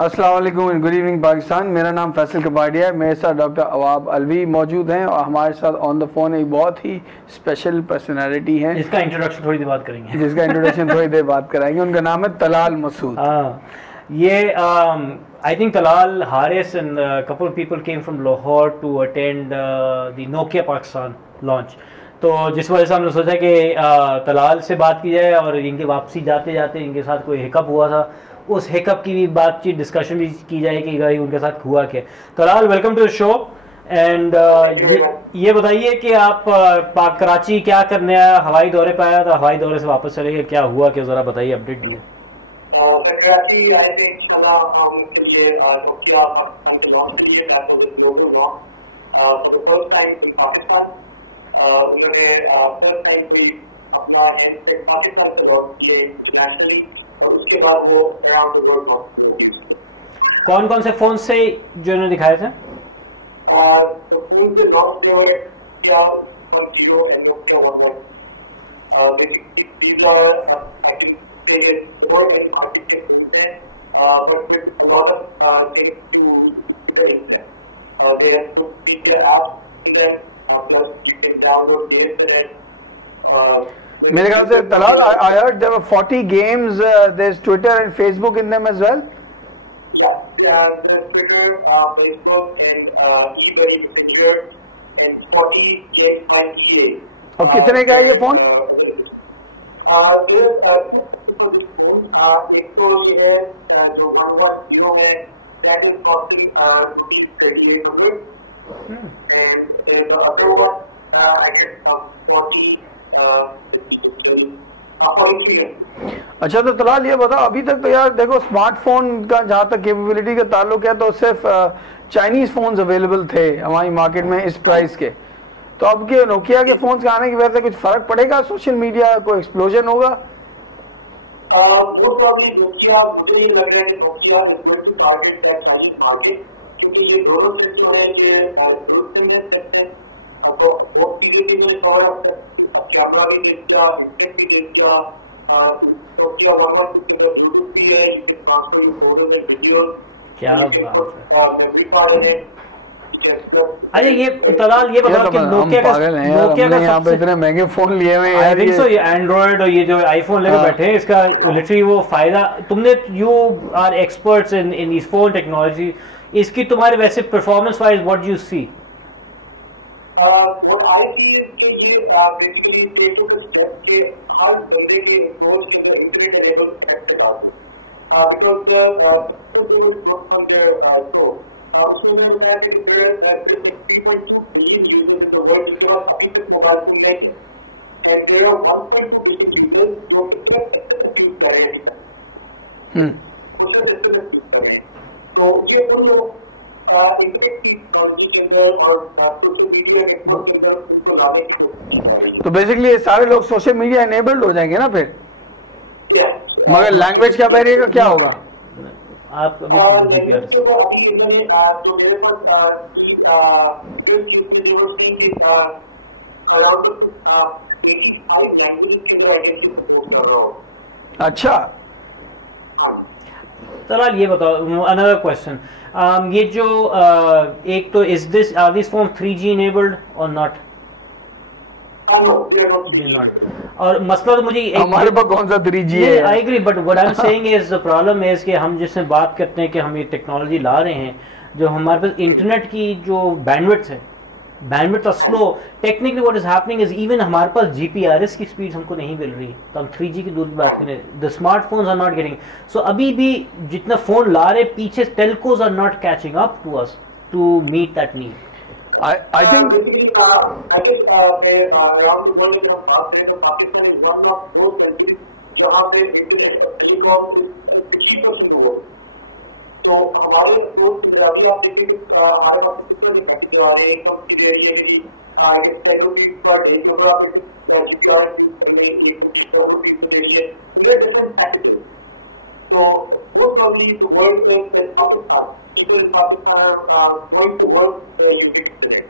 अस्सलाम वालेकुम, good evening Pakistan. मेरा नाम फैसल कबाडिया है। मेरे साथ डॉक्टर अवाब अलवी मौजूद हैं और हमारे साथ ऑन द फ़ोन एक बहुत ही स्पेशल पर्सनालिटी हैं जिसका इंट्रोडक्शन थोड़ी देर बात करेंगे। थोड़ी देर बात कराएंगे। उनका नाम है तलाल मसूद। ये I think Talal Haris and couple people came from Lahore to attend the Nokia Pakistan launch. तो जिस वजह से हमने सोचा कि तलाल से बात की जाए और इनकी वापसी जाते जाते इनके साथ कोई हिकअप हुआ था, उस हिकअप की भी बातचीत डिस्कशन भी की जाए कि भाई उनके साथ हुआ क्या। Talal, welcome to the show. And ये बताइए कि आप कराची क्या करने आया, हवाई दौरे पे आया था, हवाई दौरे से वापस चले गए, क्या हुआ, क्या ज़रा बताइए, अपडेट दिए। कराची आए थे इंशाल्लाह हम ये नोकिया पाकिस्तान के लॉन्च के लिए, that was a global launch for the first time in Pakistan. उन्होंने फर्स्ट टाइम कोई अपना हैंडसेट पाकिस्तान से लॉन्च किए इंटरनेशनली और उसके बाद वो अराउंड द वर्ल्ड लॉन्च होगी। कौन कौन से फोन से जो इन्होंने दिखाए थे? तो फोन से लॉन्च हुए क्या और जियो and Nokia 11 these are I can say that they were very architect movement, but with a lot of things to the internet. They have put media apps in them, plus you can download games in it. मेरे ख्याल से Talal, I heard there were 40 games. There's Twitter and Facebook in them as well. Yeah, there's Twitter, Facebook, and eBay Messenger, and 40 games by EA. और कितने का है ये phone? Phone एक तो ये है जो 110 है, that is costing ₹3800, and the other one I get 43. अच्छा, तो तलाल ये बताओ, अभी तक तो यार देखो स्मार्टफोन का जहाँ तक कैपेबिलिटी का ताल्लुक है तो सिर्फ चाइनीज फोन्स अवेलेबल थे हमारी मार्केट में इस प्राइस के। तो अब के नोकिया के फोन्स के आने की वजह से कुछ फर्क पड़ेगा, सोशल मीडिया को एक्सप्लोजन होगा? वो तो अभी नोकिया, मुझे नहीं लग रहा है कि Nokia is going to target that Chinese market, क्योंकि ये दोनों सेट जो है ये सेट है। तो वो चीजें मैंने कवर अप कैमरा भी इसका, इंटरनेट भी इसका, नोकिया 112 के अंदर ब्लूटूथ भी है, you can transfer your photos and videos, क्या बात है, मेमोरी कार्ड है। अच्छा, ये तलाल ये बताओ कि नोकिया का यहाँ पे इतने महंगे फोन लिए हुए हैं, आई थिंक सो ये एंड्रॉइड और ये जो आईफोन लेकर बैठे हैं, इसका लिटरली वो फायदा तुमने, you are experts in this phone technology, इसकी तुम्हारे वैसे performance wise what you see? और आई की इसके ये बेसिकली टेक द स्टेप के हर बंदे के फोन के अंदर इंटरनेट एनेबल कनेक्टेड आ गए, because they will put on their show. उसमें मैंने बताया कि there are 3.2 billion users in the world जिसके पास अभी तक मोबाइल फोन नहीं है, and there are 1.2 billion users जो कि सिर्फ यूज कर रहे हैं, उससे सिर्फ यूज कर रहे हैं। तो ये उन लोग इंटरनेट की टेक्नोलॉजी के अंदर और सोशल मीडिया नेटवर्क के अंदर उनको लाने की कोशिश कर रहे हैं। तो बेसिकली ये सारे लोग सोशल मीडिया एनेबल्ड हो जाएंगे ना फिर? मगर लैंग्वेज का बैरियर का क्या होगा? आप अभी इन्होंने जो मेरे पास अराउंड 85 लैंग्वेजेस के अंदर आइडेंटिटी सपोर्ट कर रहा हूँ। अच्छा, तलाल ये बताओ, अनदर क्वेश्चन, ये जो एक तो is this or this phone 3G enabled और नॉट? नॉट। और मसला तो मुझे हमारे पास कौन सा 3G है? I agree, but what I am saying is the problem is कि हम जिसमें बात करते हैं कि हम ये टेक्नोलॉजी ला रहे हैं, जो हमारे पास इंटरनेट की जो बैंडविड्थ है, bandwidth slow, technically what is happening is even हमारे पास GPRS की स्पीड हमको नहीं मिल रही, तो हम 3G की दूर की बात करें, the smartphones are not getting, so अभी भी जितना फोन ला रहे पीछे telcos are not catching up to us to meet that need. I think around the world अगर हम बात करें तो Pakistan is one of those countries जहाँ पे इंटरनेट और telecom is cheapest in the world। तो हमारे अप्रोच अभी आप देखिए कि हमारे पास कितने पैकेज आ रहे हैं, इनकम की एरिया के भी ₹10 पर डे के ऊपर आप GPRS यूज कर रहे हैं, ₹1 दे रही है, डिफरेंट पैकेजेस। तो वो probably the world is Pakistan, people in Pakistan are going to work using internet।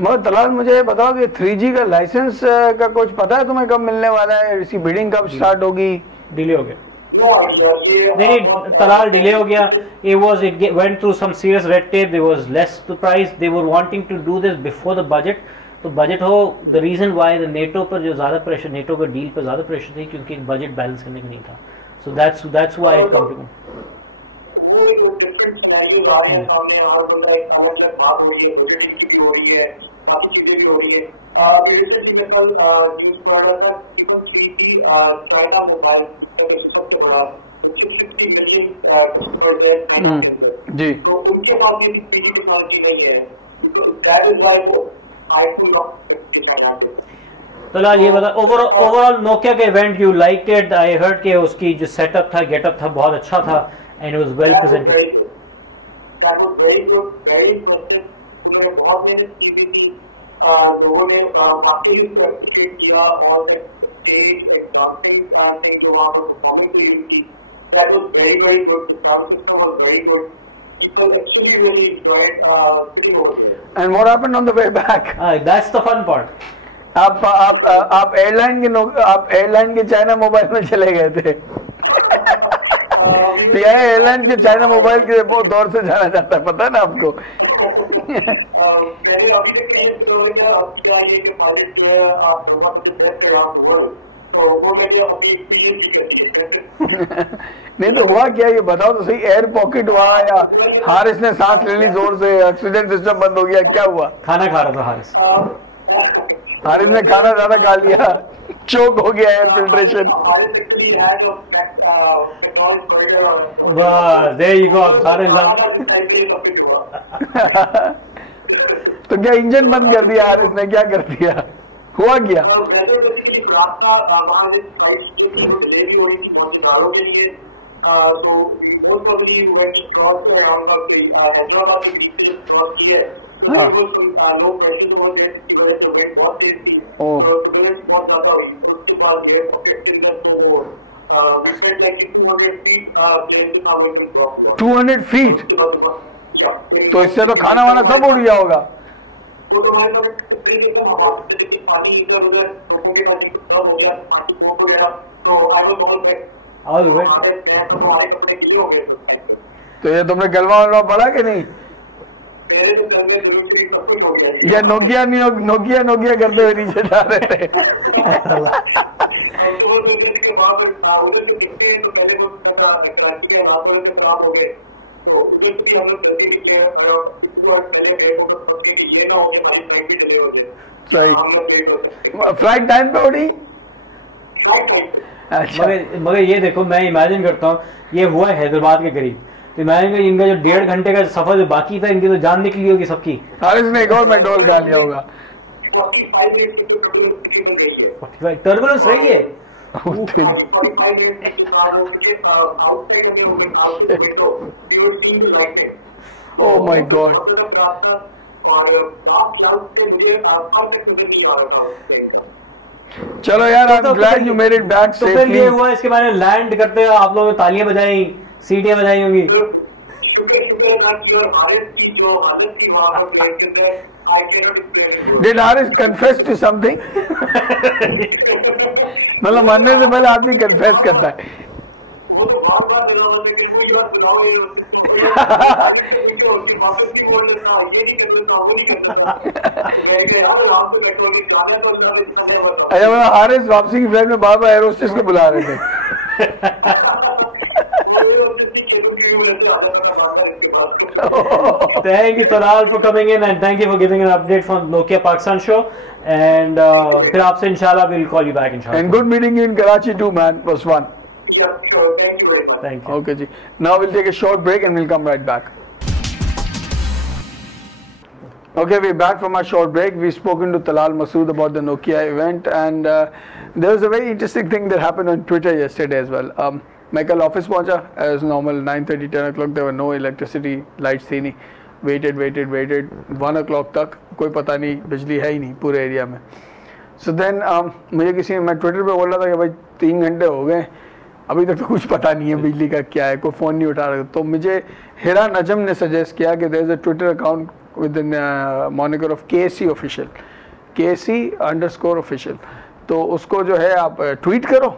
मगर तलाल मुझे बताओ कि 3G का लाइसेंस का कुछ पता है तुम्हें, कब मिलने वाला है, इसकी बिडिंग कब स्टार्ट होगी? डिले हो गया। No idea. ये नहीं, तलाल डिले हो गया. It went through some serious red tape. There was less the price. They were wanting to do this before the budget. तो बजट हो, the reason why the NATO पर जो ज़्यादा प्रेशर, NATO का डील पर ज़्यादा प्रेशर थी क्योंकि बजट बैलेंस करने का नहीं था. So that's why it come to. वो एक डिफरेंट सिनेरियोज आ रहे हैं सामने, हर बंदा एक अलग अलग बात हो रही है, बजट की भी हो रही है, काफी चीजें भी हो रही है. अभी रिसेंटली मैं कल न्यूज पढ़ रहा था कि चाइना मोबाइल का सबसे बड़ा 60 मिलियन कस्टमर्स चाइना के अंदर जी, तो उनके पास ये पीसी टेक्नोलॉजी नहीं है, तो दैट इज व्हाई वो आईफोन लॉक के साथ आते हैं. तलाल ये बता, ओवरऑल नोकिया के event you like it? I heard के उसकी जो सेटअप था, गेटअप था, बहुत अच्छा था and it was well presented. That was very good, very impressive. उन्होंने बहुत मेहनत की थी, लोगों ने वाकई ही पार्टिसिपेट किया और स्टेज एडवांसिंग थिंग जो वहाँ पर परफॉर्मेंस हुई थी, that was very very good. The sound system was very good. People actually really enjoyed sitting over there. and what happened on the way back? That's the fun part. आप airline के China mobile में चले गए थे. Airline के China mobile के बहुत दौर से जाना जाता है, पता है ना आपको. पहले अभी तक नहीं क्या ये कि पायलट जो है आप बेस्ट अराउंड द वर्ल्ड, तो वो मैंने अभी एक्सपीरियंस भी करती है. नहीं तो हुआ क्या, ये बताओ तो सही. एयर पॉकेट हुआ या हारिस ने सांस ले ली जोर से, ऑक्सीजन सिस्टम बंद हो गया, क्या हुआ? खाना खा रहा था हारिस. हारिस ने खाना ज्यादा खा लिया, चोक हो गया, air filtration. there you go. सारे तो क्या इंजन बंद कर दिया हारिस ने, क्या कर दिया, हुआ क्या? तो most probably when we crossed around Hyderabad के बीच से cross किया है, तो there was some low pressure over there because the wind बहुत तेज थी, तो turbulence बहुत ज्यादा हुई. उसके बाद air pocket के अंदर तो we felt like 200 feet plane के साथ एकदम drop हुआ. 200 feet? तो इससे तो खाना वाना सब उड़ गया होगा. वो तो हमारे पास ट्रेन एकदम हवा से पानी इधर उधर लोगों के पास कम हो गया, पानी कोप वगैरह, तो I was all wet. हमारे कपड़े किले हो गए. तो ये तुमने गलवा वलवा पड़ा कि नहीं? मेरे तो कल में जरूर सब कुछ हो गया. या नोकिया करते हुए नीचे जा रहे थे? के बाद उधर से दिखते हैं तो पहले वो कराची के हालात से खराब हो गए, तो उधर से भी हम लोग जल्दी दिखते हैं पहले मेरे को सोच के ये ना हो कि हमारी फ्लाइट भी डिले हो जाए. सही. हम लोग लेट हो सकते. फ्लाइट टाइम पे उड़ी? फ्लाइट टाइम पे. अच्छा. मगर ये देखो, मैं इमेजिन करता हूँ ये हुआ है हैदराबाद के करीब, तो इमेजिन करो इनका जो 1.5 घंटे का सफर जो बाकी था, इनकी तो जान निकली होगी सबकी. हारिस ने एक और मैकडॉल खा लिया होगा. 45 मिनट की टर्बुलेंस गई है. टर्बुलेंस रही है. 45 मिनट के बाद outside outside window you will see the lighting. Oh my God. और आप क्लाउड से मुझे आसपास तक मुझे नहीं आ रहा था उससे. चलो यार, I am glad you made it back safely. तो फिर ये हुआ, इसके बारे में लैंड करते हुए आप लोगों ने तालियां बजाई, सीटियां बजाई होंगी. Did Haris confess to something? मतलब मरने से पहले आदमी कन्फेस करता है. अच्छा, मतलब हारिस वापसी की फ्लाइट में बार बार एयर होस्टेस को बुला रहे थे. Thank you Talal for coming in and thank you for giving an update from Nokia Pakistan show, and फिर आपसे इंशाल्लाह we'll call you back inshallah. And good meeting you in Karachi too, man. It was fun. Yeah, sure. Thank you very much. Thank you. Okay, ji. Now we'll take a short break and we'll come right back. Okay, we're back from our short break. We've spoken to Talal Masood about the Nokia event, and there was a very interesting thing that happened on Twitter yesterday as well. मैं कल office पहुंचा as normal 9:30 10 o'clock. There were no electricity, lights थी नहीं. Waited 1 o'clock तक कोई पता नहीं, बिजली है ही नहीं पूरे एरिया में. So then मुझे किसी ने, मैं ट्विटर पे बोल रहा था कि भाई 3 घंटे हो गए, अभी तक तो कुछ पता नहीं है बिजली का क्या है, कोई फ़ोन नहीं उठा रहा. तो मुझे हिरा नजम ने सजेस्ट किया कि there is a Twitter account with the moniker of KC official, KC_official. तो उसको जो है आप ट्वीट करो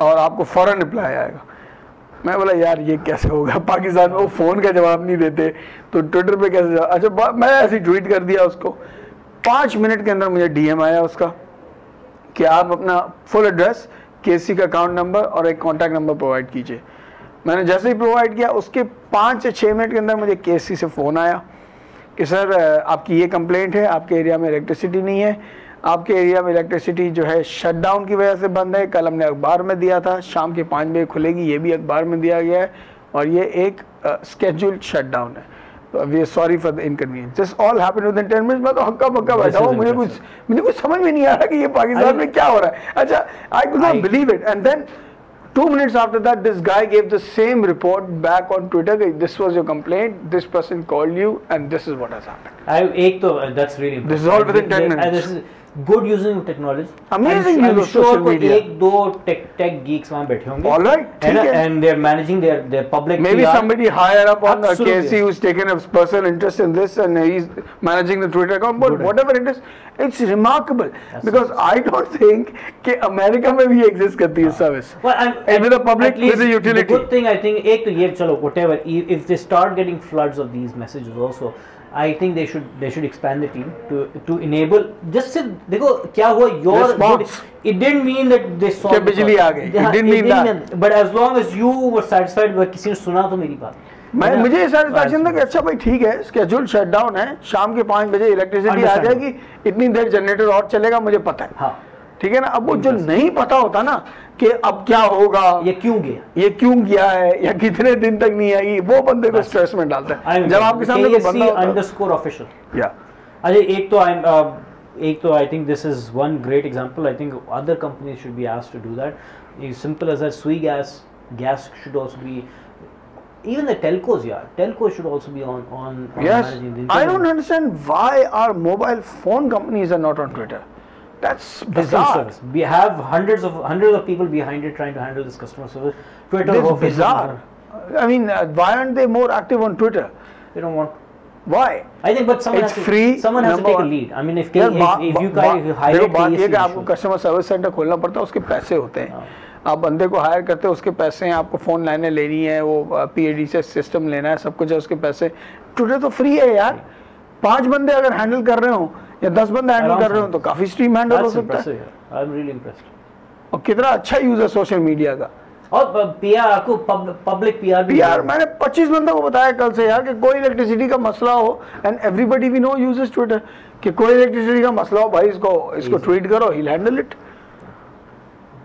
और आपको फ़ौरन रिप्लाई आएगा. मैं बोला यार ये कैसे होगा, पाकिस्तान में वो फ़ोन का जवाब नहीं देते तो ट्विटर पे कैसे जवाब? अच्छा मैं ऐसे ट्वीट कर दिया उसको, 5 मिनट के अंदर मुझे DM आया उसका कि आप अपना फुल एड्रेस, KC का अकाउंट नंबर और एक कॉन्टैक्ट नंबर प्रोवाइड कीजिए। मैंने जैसे ही प्रोवाइड किया उसके 5 से 6 मिनट के अंदर मुझे KC से फ़ोन आया कि सर आपकी ये कंप्लेंट है, आपके एरिया में इलेक्ट्रिसिटी नहीं है, आपके एरिया में इलेक्ट्रिसिटी जो है शटडाउन की वजह से बंद है, कल हमने अखबार में दिया था शाम के 5 बजे खुलेगी, ये भी अखबार में दिया गया है और ये एक स्केड्यूल्ड शटडाउन है, we are sorry for the inconvenience. This all happened within 10 minutes. मैं तो हक्का बक्का बैठा हूँ, मुझे कुछ समझ में नहीं आ रहा कि ये पाकिस्तान में क्या हो रहा है। अच्छा, I could not believe it and then 2 minutes after that, this guy gave the same report back on Twitter. This was your complaint. This person called you, and this is what has happened. That's really important. This is all within 10 minutes. This is good using of technology. Amazing use of social media. एक दो tech geeks वहाँ बैठे होंगे. All right. And they're managing their public. Maybe PR. somebody higher up on the Absolutely. KC who's taken a personal interest in this, and he's managing the Twitter account. But whatever it is, it's remarkable. That's because I don't think कि America में भी exist करती है service. Well, and with the public, with the utility. The good thing I think, एक तो ये चलो whatever, if they start getting floods of these messages also, I think they should expand the team to enable. Just सिर्फ देखो क्या हुआ, your response. It didn't mean that they saw कि बिजली आ गई. It didn't mean that. But as long as you were satisfied, किसी ने सुना तो मेरी बात. मुझे ये सेटिस्फैक्शन था कि अच्छा भाई ठीक है, स्केड्यूल शटडाउन है, शाम के 5 बजे इलेक्ट्रिसिटी आ जाएगी, इतनी देर जनरेटर और चलेगा, मुझे पता है। हाँ, ठीक है ना। अब वो जो नहीं पता होता ना कि अब क्या होगा, ये क्यों गया है या कितने दिन तक नहीं आएगी, वो बंदे को स्ट्रेस में डालता है। जब आपके सामने कोई बंदा होता है _official। या अच्छा, एक तो I think this is one great example. I think other companies should be asked to do that. Simple as that, Sui gas should also be, even the telcos, telcos should also be on yes, managing the I don't understand why our mobile phone companies are not on Twitter. That's bizarre. We have hundreds of people behind it trying to handle this customer service. Twitter is bizarre. I mean, why aren't they more active on Twitter? They don't want. Why? I think, but someone it's free. Someone has to take a lead. I mean, if you hire बात ये कि आपको customer service centre खोलना पड़ता है, उसके पैसे होते हैं, आप बंदे को हायर करते हो, उसके पैसे हैं, आपको फ़ोन लाइनें लेनी है, वो PAD से सिस्टम लेना है, सब कुछ है, उसके पैसे। ट्विटर तो फ्री है यार, 5 बंदे अगर हैंडल कर रहे हो या 10 बंदे हैंडल कर रहे हो तो काफ़ी स्ट्रीम हैंडल हो सकता है। I am really impressed. और कितना अच्छा यूज़ है सोशल मीडिया का। और PR आपको पब्लिक PR मैंने 25 बंदों को बताया कल से यार कि कोई इलेक्ट्रिसिटी का मसला हो, and everybody we know uses Twitter, कि कोई इलेक्ट्रिसिटी का मसला हो भाई इसको ट्वीट करो, he handle it.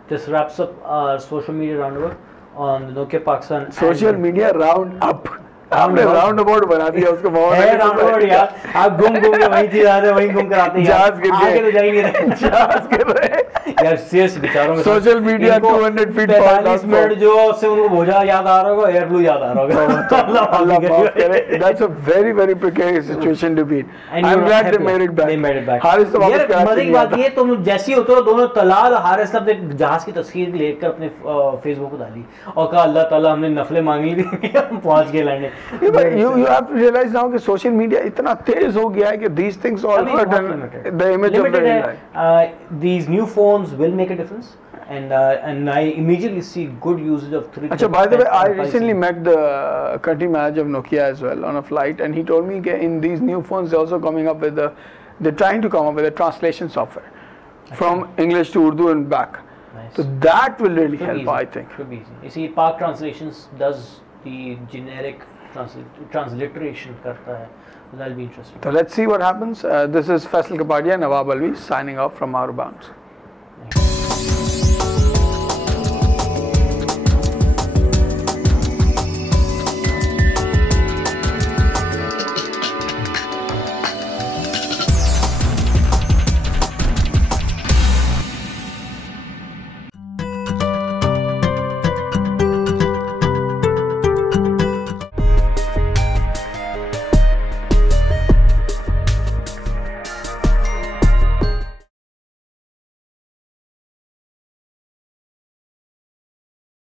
This wraps up our social media roundabout on the Nokia Pakistan. Social media roundup. आपने राउंड अबाउट बना दिया उसको। बहुत यार, आप घूम के वही चीज आ रहे, वही घूम कर आते हैं। जहाज गिर गए, आगे तो जा ही नहीं रहे, जहाज गिर रहे यार। सीरियस बेचारों में सोशल मीडिया 200 फीट 45 मिनट जो से उनको भोजा याद आ रहा होगा, एयर ब्लू याद आ रहा होगा। अल्लाह माफ करे। That's a very very precarious situation to be in. I'm glad they made it back. Haris तो वापस यार मजे की बात ये, तुम जैसी हो तो दोनों तलाल हारिस ने जहाज की तस्वीर लेकर अपने फेसबुक पर डाली और कहा अल्लाह ताला हमने नफले मांग ली थी, हम पहुंच गए land. You have to realize now कि सोशल मीडिया इतना तेज हो गया है कि these things all hurt the image of the airline. These new phones will make a difference, and I immediately see good usage of 3G. अच्छा, by the way, I recently met the country manager of Nokia as well on a flight, and he told me that in these new phones they're also coming up with they're trying to come up with a translation software from English to Urdu and back. Nice. So that will really help, I think. Should be easy. You see, Pak Translations does the generic transliteration karta hai. So that'll be interesting. So let's see what happens. This is Faisal Kapadia, Nawab Alvi signing off from Outer Bounds.